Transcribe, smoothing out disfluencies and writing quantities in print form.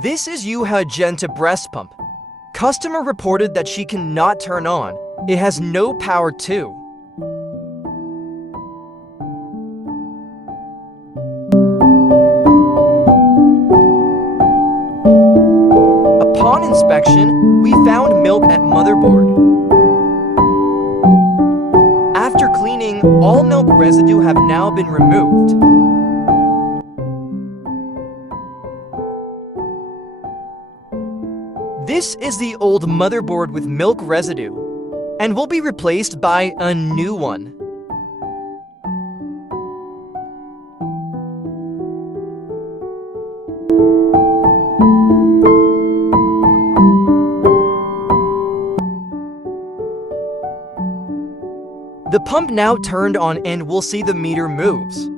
This is Youha Gen to Breastpump. Customer reported that she cannot turn on. It has no power too. Upon inspection, we found milk at motherboard. After cleaning, all milk residue have now been removed. This is the old motherboard with milk residue, and will be replaced by a new one. The pump now turned on and we'll see the meter moves.